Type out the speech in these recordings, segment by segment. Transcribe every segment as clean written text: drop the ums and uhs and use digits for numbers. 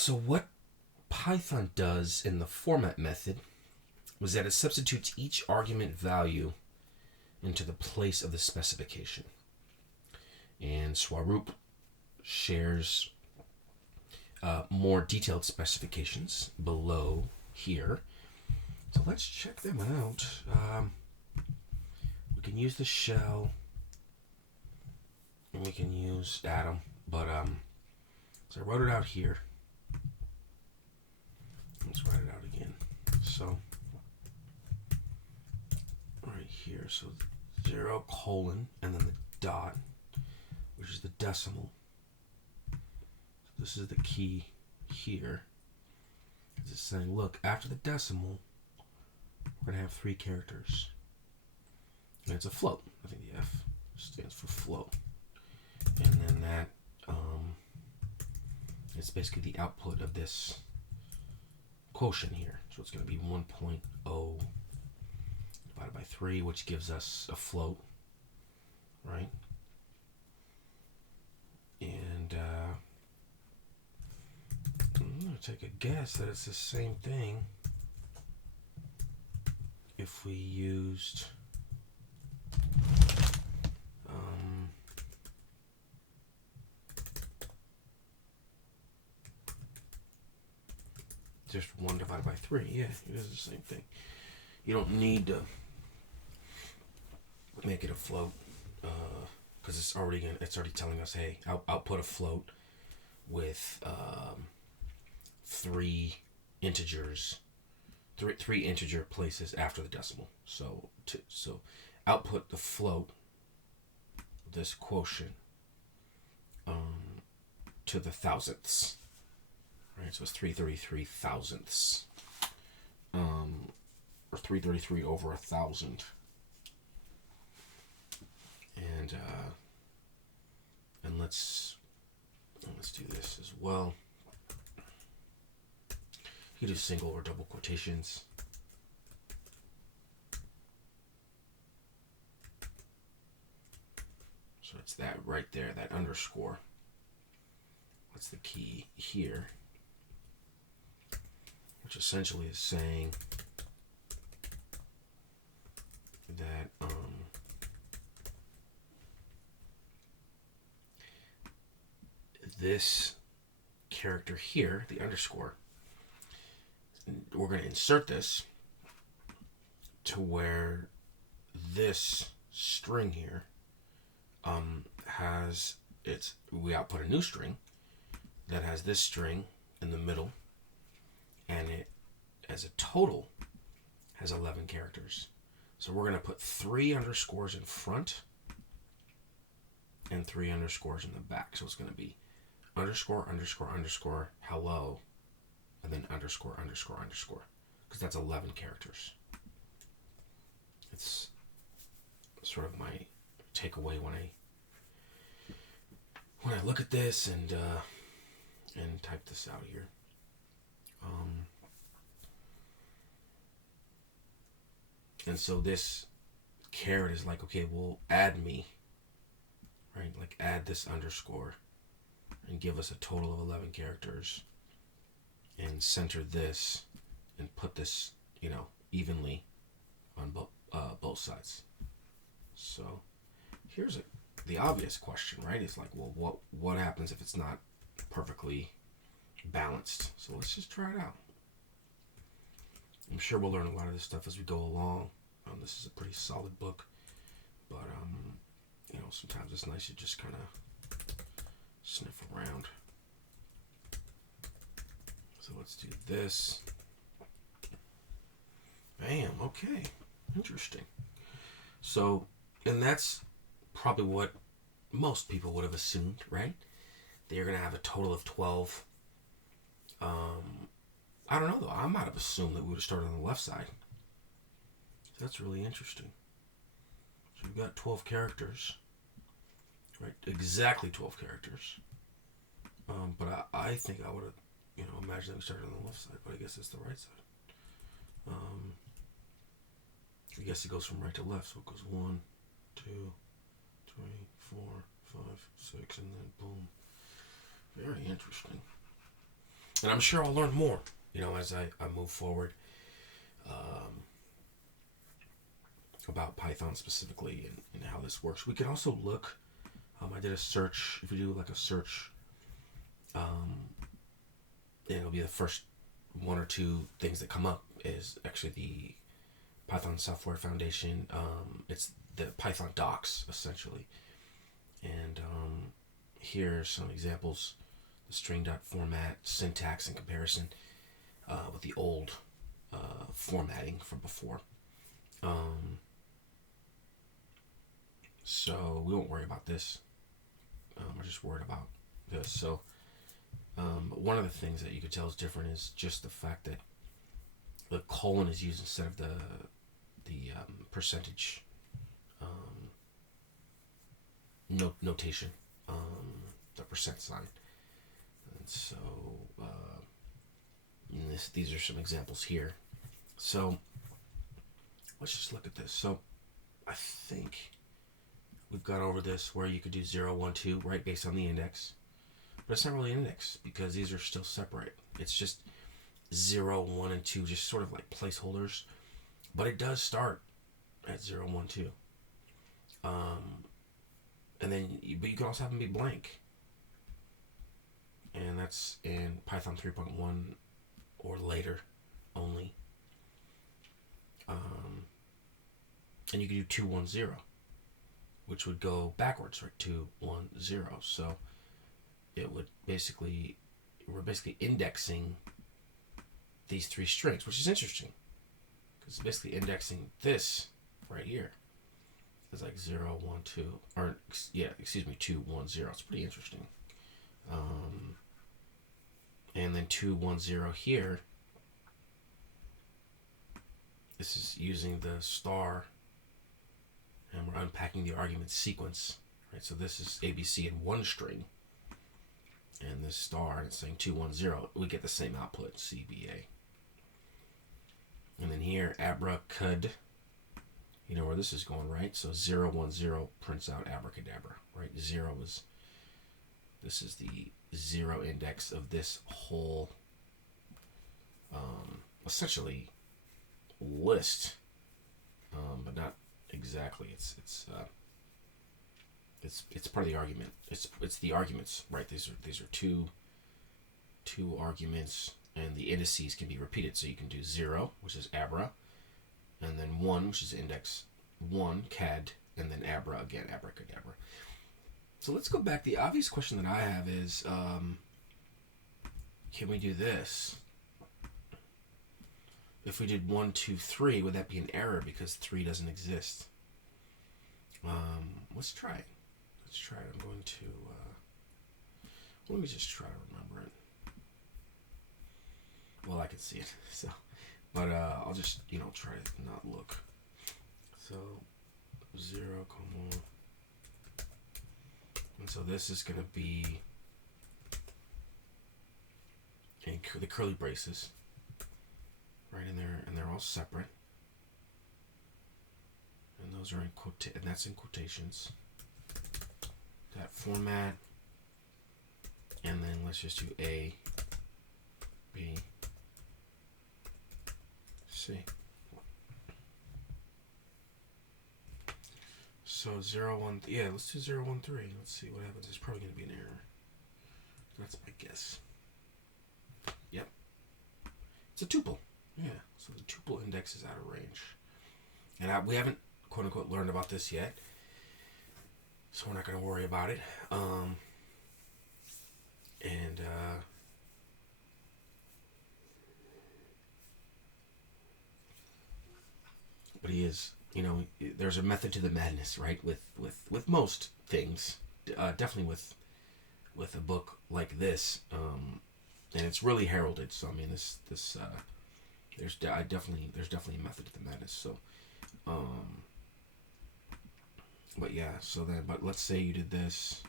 So what Python does in the format method was that it substitutes each argument value into the place of the specification. And Swaroop shares more detailed specifications below here. So let's check them out. We can use the shell, and we can use Atom, but so I wrote it out here. Let's write it out again. So right here, so 0 colon and then the dot, which is the decimal. So this is the key here. It's just saying, look, after the decimal, we're gonna have 3 characters, and it's a float. I think the F stands for float, and then that it's basically the output of this quotient here. So it's going to be 1.0 divided by 3, which gives us a float, right? And I'm going to take a guess that it's the same thing if we used just 1 divided by 3. Yeah, it is the same thing. You don't need to make it a float because it's already telling us, hey, output a float with 3 integers, three integer places after the decimal. So output the float, this quotient, to the thousandths. Right, so it's 333 thousandths, or 333 over 1,000, and let's do this as well. You can do single or double quotations. So it's that right there, that underscore. That's the key here, which essentially is saying that this character here, the underscore, we're going to insert this to where this string here has we output a new string that has this string in the middle, and it as a total has 11 characters. So we're going to put 3 underscores in front and 3 underscores in the back. So it's going to be underscore, underscore, underscore, hello, and then underscore, underscore, underscore, because that's 11 characters. It's sort of my takeaway when I look at this and type this out here. And so this caret is like, okay, well, add me, right? Like add this underscore and give us a total of 11 characters, and center this and put this, evenly on both sides. So here's the obvious question, right? It's like, well, what happens if it's not perfectly balanced? So let's just try it out. I'm sure we'll learn a lot of this stuff as we go along. This is a pretty solid book, but sometimes it's nice to just kind of sniff around. So let's do this. Bam. Okay. Interesting. So, and that's probably what most people would have assumed, right? They're going to have a total of 12. I don't know, though. I might have assumed that we would have started on the left side. So that's really interesting. So we've got 12 characters, right? Exactly 12 characters. But I think I would have, imagined that we started on the left side, but I guess it's the right side. I guess it goes from right to left, so it goes 1, 2, 3, 4, 5, 6, and then boom. Very interesting. And I'm sure I'll learn more, as I move forward, about Python specifically, and how this works. We can also look, I did a search. If we do like a search, it'll be the first one or two things that come up is actually the Python Software Foundation. It's the Python docs, essentially. And here are some examples: the string.format, syntax, and comparison with the old formatting from before. So we won't worry about this. We're just worried about this. So one of the things that you could tell is different is just the fact that the colon is used instead of the percentage notation, the percent sign. And so these are some examples here. So let's just look at this. So I think we've gone over this where you could do 0, 1, 2, right, based on the index. But it's not really an index because these are still separate. It's just 0, 1, and 2, just sort of like placeholders. But it does start at 0, 1, 2. And then, but you can also have them be blank. And that's in Python 3.1 or later only. And you can do 2, 1, 0, which would go backwards, right? 2, 1, 0. So it would basically, we're basically indexing these three strings, which is interesting because it's basically indexing this right here. It's like 0, 1, 2, or 2, 1, 0. It's pretty interesting. And then 2, 1, 0 here. This is using the star, and we're unpacking the argument sequence, right? So this is ABC in one string, and this star, and it's saying 2, 1, 0. We get the same output, CBA. And then here, abracad, you know where this is going, right? So 0, 1, 0 prints out abracadabra, right? 0 is, this is the 0 index of this whole, essentially, list, but not exactly. It's part of the argument. It's the arguments, right? These are two arguments, and the indices can be repeated. So you can do 0, which is abra, and then 1, which is index 1, cad, and then abra again, abracadabra. So let's go back. The obvious question that I have is, can we do this? If we did 1, 2, 3, would that be an error because 3 doesn't exist? Let's try it. I'm going to, let me just try to remember it. Well, I can see it, so, but I'll just, try to not look. So, 0, and so this is going to be in the curly braces, right in there, and they're all separate. And those are in and that's in quotations. That format, and then let's just do A, B, C. So 0, 1, let's do 0, 1, 3. Let's see what happens. There's probably going to be an error. That's my guess. Yep. It's a tuple. Yeah. So the tuple index is out of range. And we haven't, quote unquote, learned about this yet. So we're not going to worry about it. But he is, there's a method to the madness, right? With most things, definitely with a book like this, and it's really heralded. So I mean, there's definitely a method to the madness. So, but yeah. So then, but let's say you did this.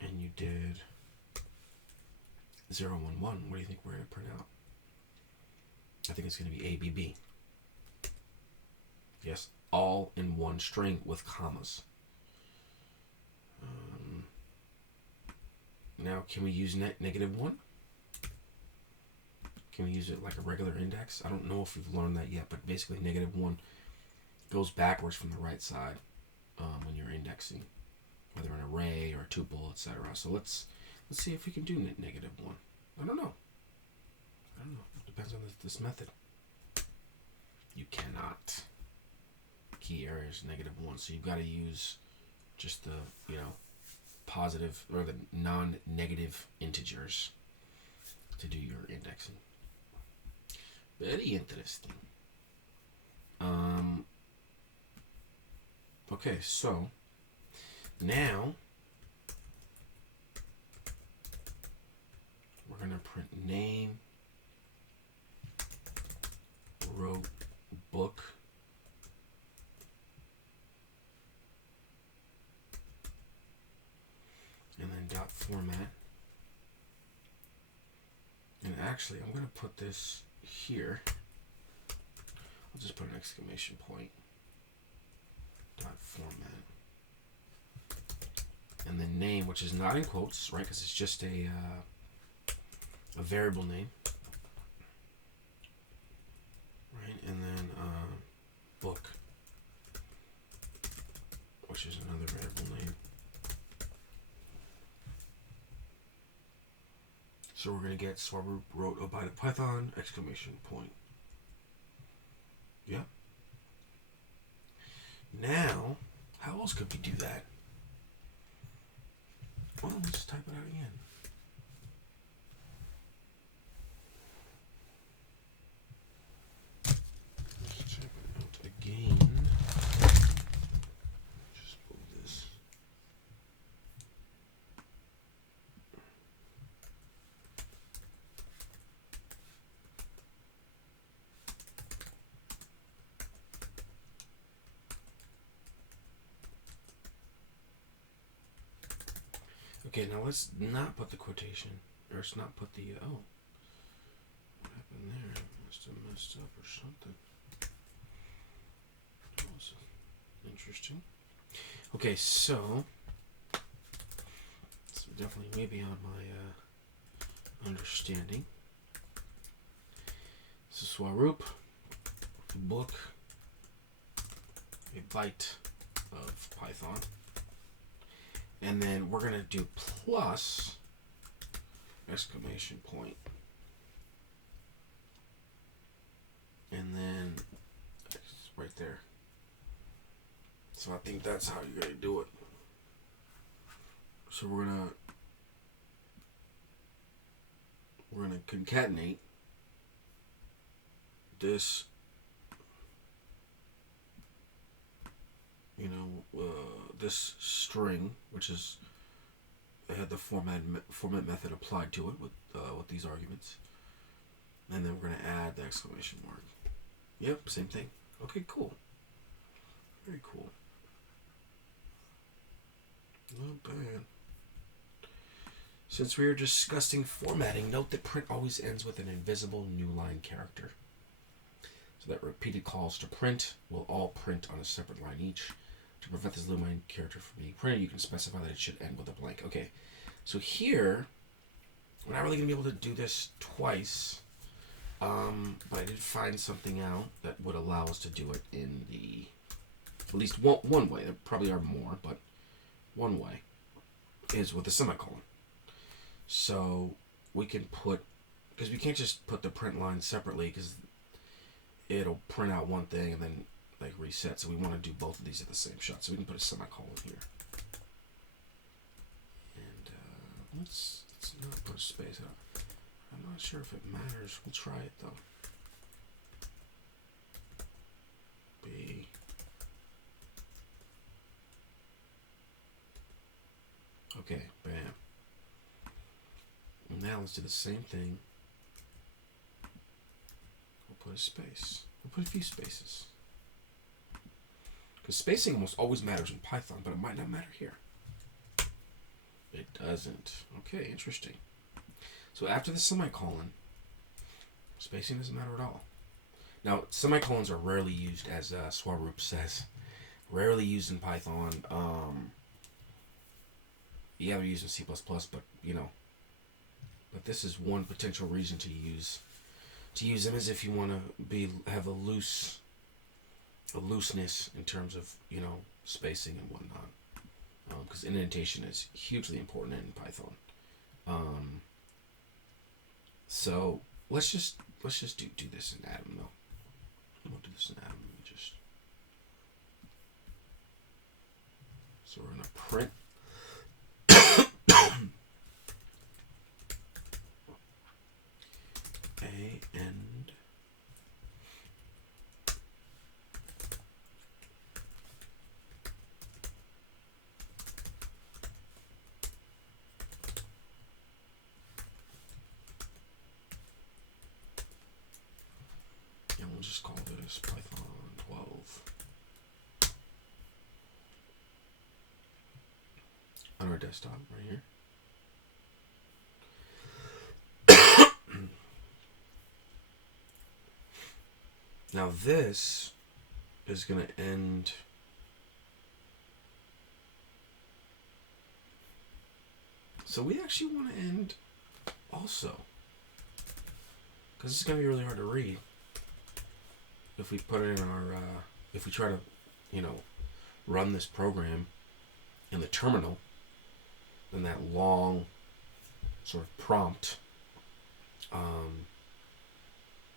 And you did 0, 1, 1. What do you think we're going to print out? I think it's going to be ABB. Yes, all in one string with commas. Now, can we use -1? Can we use it like a regular index? I don't know if we've learned that yet, but basically -1 goes backwards from the right side when you're indexing, whether an array or a tuple, etc. So let's see if we can do -1. I don't know. It depends on this method. You cannot. Key area is -1, so you've got to use just the positive or the non-negative integers to do your indexing. Very interesting. Okay, so now we're gonna print name, wrote, book, and then dot format. And actually, I'm gonna put this here. I'll just put an exclamation point. Dot format. And then name, which is not in quotes, right? Because it's just a variable name. Right, and then book, which is another variable name. So we're going to get Swaroop wrote a byte of Python, exclamation point. Yeah. Now, how else could we do that? Well, let's just type it out again. Let's type it out again. Just move this. Okay, now let's not put the quotation, or let's not put the, oh, what happened there? Must have messed up or something. That was interesting. Okay, so it's definitely way beyond my understanding. This is Swaroop, book, a byte of Python. And then we're going to do plus exclamation point. And then it's right there. So I think that's how you're going to do it. So we're going to concatenate this this string, which is had the format method applied to it with these arguments, and then we're going to add the exclamation mark. Yep, same thing. Okay, cool. Very cool. Not bad. Since we are discussing formatting, note that print always ends with an invisible new line character. So that repeated calls to print will all print on a separate line each. To prevent this new line character from being printed, you can specify that it should end with a blank. Okay, so here, we're not really going to be able to do this twice, but I did find something out that would allow us to do it in at least one way. There probably are more, but one way is with a semicolon. So we can because we can't just put the print line separately because it'll print out one thing and then like reset. So we want to do both of these at the same shot. So we can put a semicolon here. And let's not put a space out. I'm not sure if it matters. We'll try it though. B. Okay, bam. And now let's do the same thing. We'll put a space. We'll put a few spaces. Because spacing almost always matters in Python, but it might not matter here. It doesn't. Okay, interesting. So after the semicolon, spacing doesn't matter at all. Now, semicolons are rarely used, as Swaroop says. Rarely used in Python. yeah, we're using C++, but you know, but this is one potential reason to use them, is if you want to have a looseness in terms of, you know, spacing and whatnot, because indentation is hugely important in Python. So let's just do this in Atom though. We'll do this in Atom. So we're gonna print a end and we'll just call this Python 12 on our desktop right here. Now this is going to end so we actually want to end also, because it's going to be really hard to read if we put it in our if we try to, you know, run this program in the terminal, then that long sort of prompt,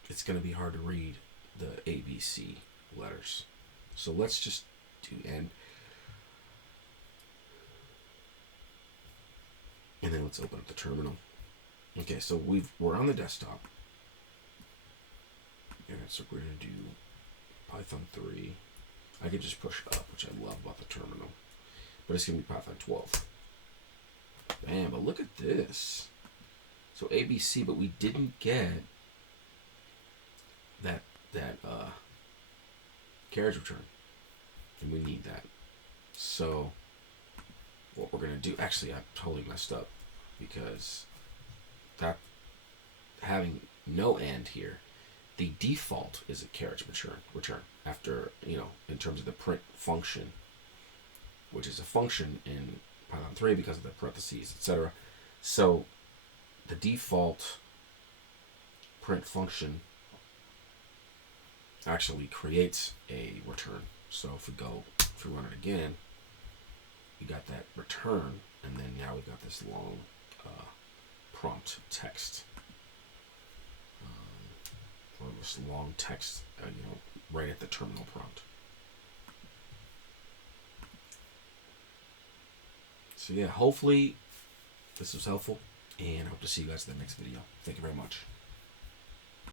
it's going to be hard to read the ABC letters. So let's just do end. And then let's open up the terminal. Okay, so we're on the desktop. And so we're going to do Python 3. I could just push up, which I love about the terminal. But it's going to be Python 12. Bam, but look at this. So ABC, but we didn't get that carriage return. And we need that. So what we're going to do, actually I totally messed up, because that having no end here, the default is a carriage return after, you know, in terms of the print function, which is a function in Python 3 because of the parentheses, etc. So the default print function actually creates a return. So if we run it again, we got that return, and then now we got this long prompt text, or this long text, you know, right at the terminal prompt. So yeah, hopefully this was helpful, and I hope to see you guys in the next video. Thank you very much.